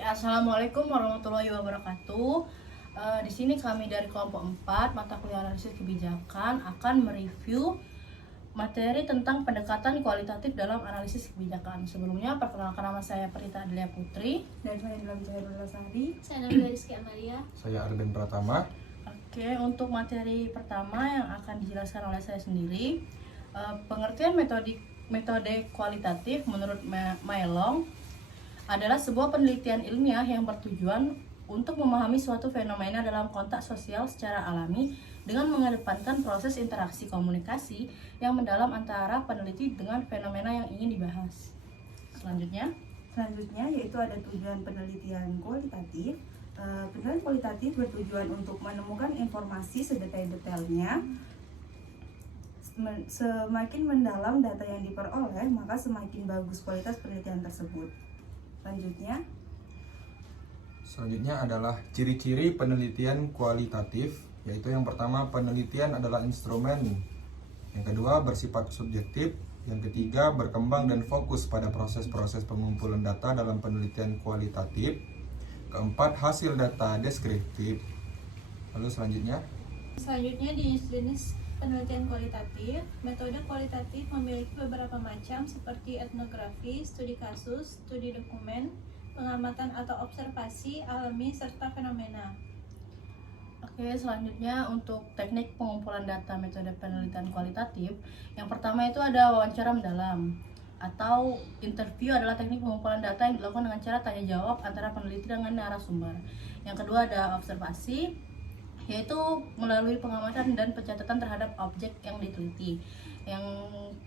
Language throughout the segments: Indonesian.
Assalamualaikum warahmatullahi wabarakatuh. Di sini kami dari kelompok 4 mata kuliah analisis kebijakan akan mereview materi tentang pendekatan kualitatif dalam analisis kebijakan. Sebelumnya perkenalkan, nama saya Prita Adelia Putri. Dan saya Dilan Cairul Sari. Saya Nabila Rizky Amalia. Saya Arben Pratama. Oke, untuk materi pertama yang akan dijelaskan oleh saya sendiri, pengertian metode kualitatif menurut Maelong adalah sebuah penelitian ilmiah yang bertujuan untuk memahami suatu fenomena dalam konteks sosial secara alami dengan mengedepankan proses interaksi komunikasi yang mendalam antara peneliti dengan fenomena yang ingin dibahas. Selanjutnya yaitu ada tujuan penelitian kualitatif. Penelitian kualitatif bertujuan untuk menemukan informasi sedetail-detailnya. Semakin mendalam data yang diperoleh, maka semakin bagus kualitas penelitian tersebut. Selanjutnya adalah ciri-ciri penelitian kualitatif, yaitu yang pertama, penelitian adalah instrumen. Yang kedua, bersifat subjektif. Yang ketiga, berkembang dan fokus pada proses-proses pengumpulan data dalam penelitian kualitatif. Keempat, hasil data deskriptif. Lalu selanjutnya Jenis penelitian kualitatif. Metode kualitatif memiliki beberapa macam seperti etnografi, studi kasus, studi dokumen, pengamatan atau observasi alami, serta fenomena. Oke, selanjutnya untuk teknik pengumpulan data metode penelitian kualitatif. Yang pertama itu ada wawancara mendalam atau interview, adalah teknik pengumpulan data yang dilakukan dengan cara tanya jawab antara peneliti dengan narasumber. Yang kedua ada observasi, yaitu melalui pengamatan dan pencatatan terhadap objek yang diteliti. Yang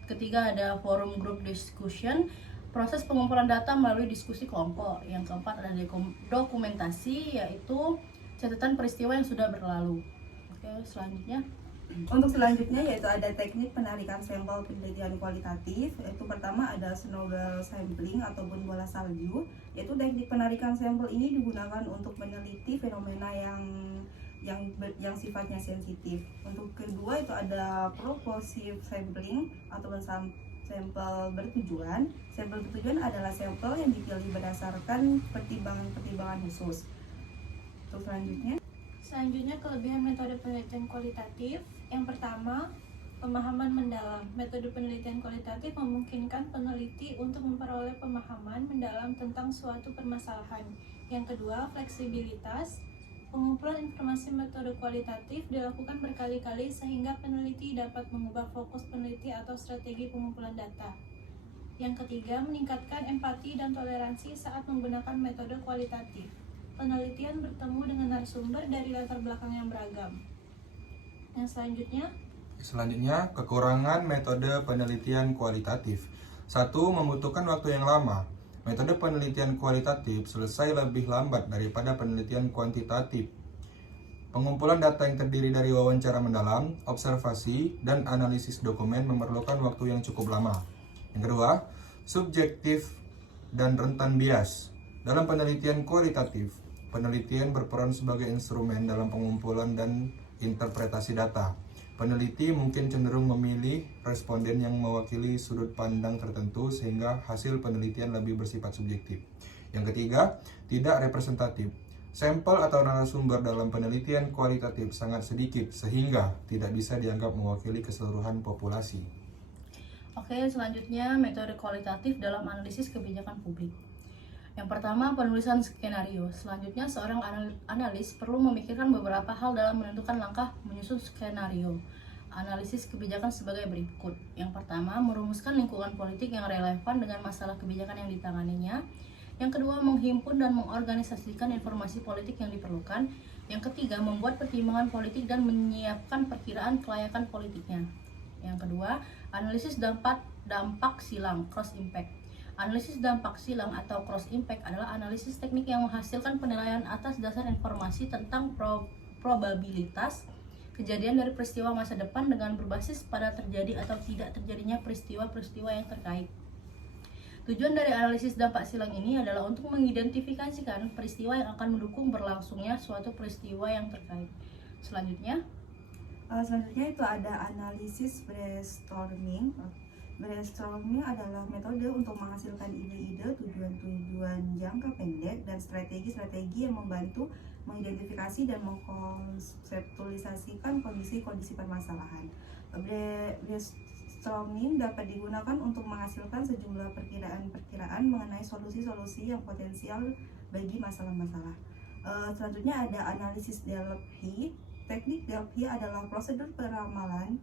ketiga ada forum group discussion, proses pengumpulan data melalui diskusi kelompok. Yang keempat ada dokumentasi, yaitu catatan peristiwa yang sudah berlalu. Oke, selanjutnya yaitu ada teknik penarikan sampel penelitian kualitatif. Yaitu pertama ada snowball sampling ataupun bola salju. Yaitu teknik penarikan sampel ini digunakan untuk meneliti fenomena yang sifatnya sensitif. Untuk kedua itu ada purposive sampling ataupun sampel bertujuan. Sampel bertujuan adalah sampel yang dipilih berdasarkan pertimbangan khusus. Untuk Selanjutnya kelebihan metode penelitian kualitatif. Yang pertama, pemahaman mendalam. Metode penelitian kualitatif memungkinkan peneliti untuk memperoleh pemahaman mendalam tentang suatu permasalahan. Yang kedua, fleksibilitas. Pengumpulan informasi metode kualitatif dilakukan berkali-kali sehingga peneliti dapat mengubah fokus peneliti atau strategi pengumpulan data. Yang ketiga, meningkatkan empati dan toleransi saat menggunakan metode kualitatif. Penelitian bertemu dengan narasumber dari latar belakang yang beragam. Yang selanjutnya kekurangan metode penelitian kualitatif. 1. Membutuhkan waktu yang lama. Metode penelitian kualitatif selesai lebih lambat daripada penelitian kuantitatif. Pengumpulan data yang terdiri dari wawancara mendalam, observasi, dan analisis dokumen memerlukan waktu yang cukup lama. Yang kedua, subjektif dan rentan bias. Dalam penelitian kualitatif, penelitian berperan sebagai instrumen dalam pengumpulan dan interpretasi data. Peneliti mungkin cenderung memilih responden yang mewakili sudut pandang tertentu sehingga hasil penelitian lebih bersifat subjektif. Yang ketiga, tidak representatif. Sampel atau narasumber dalam penelitian kualitatif sangat sedikit sehingga tidak bisa dianggap mewakili keseluruhan populasi. Oke, selanjutnya metode kualitatif dalam analisis kebijakan publik. Yang pertama, penulisan skenario. Selanjutnya, seorang analis perlu memikirkan beberapa hal dalam menentukan langkah menyusun skenario. Analisis kebijakan sebagai berikut. Yang pertama, merumuskan lingkungan politik yang relevan dengan masalah kebijakan yang ditanganinya. Yang kedua, menghimpun dan mengorganisasikan informasi politik yang diperlukan. Yang ketiga, membuat pertimbangan politik dan menyiapkan perkiraan kelayakan politiknya. Yang kedua, analisis dampak silang, cross impact. Analisis dampak silang atau cross impact adalah analisis teknik yang menghasilkan penilaian atas dasar informasi tentang probabilitas kejadian dari peristiwa masa depan dengan berbasis pada terjadi atau tidak terjadinya peristiwa-peristiwa yang terkait. Tujuan dari analisis dampak silang ini adalah untuk mengidentifikasikan peristiwa yang akan mendukung berlangsungnya suatu peristiwa yang terkait. Selanjutnya itu ada analisis brainstorming. Brainstorming adalah metode untuk menghasilkan ide-ide, tujuan-tujuan jangka pendek, dan strategi-strategi yang membantu mengidentifikasi dan mengkonseptualisasikan kondisi-kondisi permasalahan. Brainstorming dapat digunakan untuk menghasilkan sejumlah perkiraan-perkiraan mengenai solusi-solusi yang potensial bagi masalah-masalah. Selanjutnya ada analisis Delphi. Teknik Delphi adalah prosedur peramalan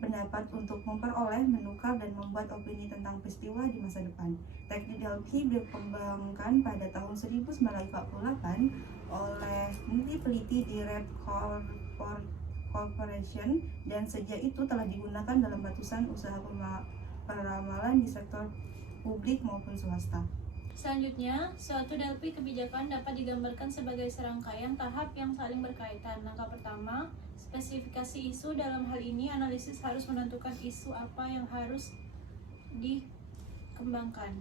pendapat untuk memperoleh, menukar, dan membuat opini tentang peristiwa di masa depan. Teknik Delphi dikembangkan pada tahun 1948 oleh peneliti di Red Corporation, dan sejak itu telah digunakan dalam ratusan usaha peramalan di sektor publik maupun swasta. Selanjutnya, suatu Delphi kebijakan dapat digambarkan sebagai serangkaian tahap yang saling berkaitan. Langkah pertama, spesifikasi isu. Dalam hal ini, analisis harus menentukan isu apa yang harus dikembangkan,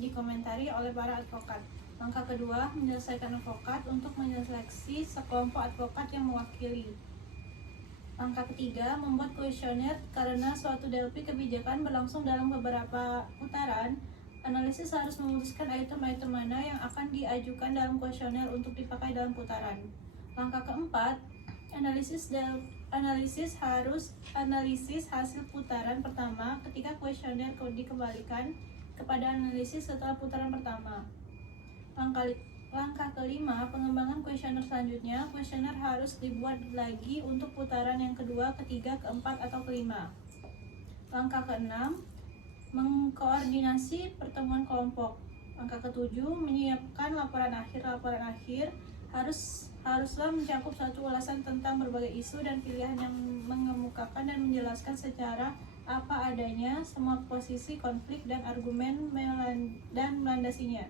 dikomentari oleh para advokat. Langkah kedua, menyelesaikan advokat untuk menyeleksi sekelompok advokat yang mewakili. Langkah ketiga, membuat kuesioner. Karena suatu Delphi kebijakan berlangsung dalam beberapa putaran, analisis harus memutuskan item-item mana yang akan diajukan dalam kuesioner untuk dipakai dalam putaran. Langkah keempat, analisis hasil putaran pertama ketika kuesioner dikembalikan kepada analisis setelah putaran pertama. Langkah kelima, pengembangan kuesioner selanjutnya. Kuesioner harus dibuat lagi untuk putaran yang kedua, ketiga, keempat, atau kelima. Langkah keenam, mengkoordinasi pertemuan kelompok. Langkah ketujuh, menyiapkan laporan akhir. Laporan akhir haruslah mencakup suatu ulasan tentang berbagai isu dan pilihan yang mengemukakan dan menjelaskan secara apa adanya semua posisi, konflik, dan argumen dan melandasinya.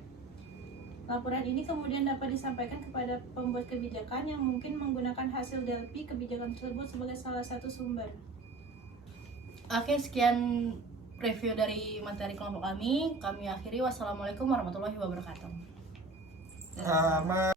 Laporan ini kemudian dapat disampaikan kepada pembuat kebijakan yang mungkin menggunakan hasil Delphi kebijakan tersebut sebagai salah satu sumber. Oke, sekian review dari materi kelompok kami. Kami akhiri. Wassalamualaikum warahmatullahi wabarakatuh.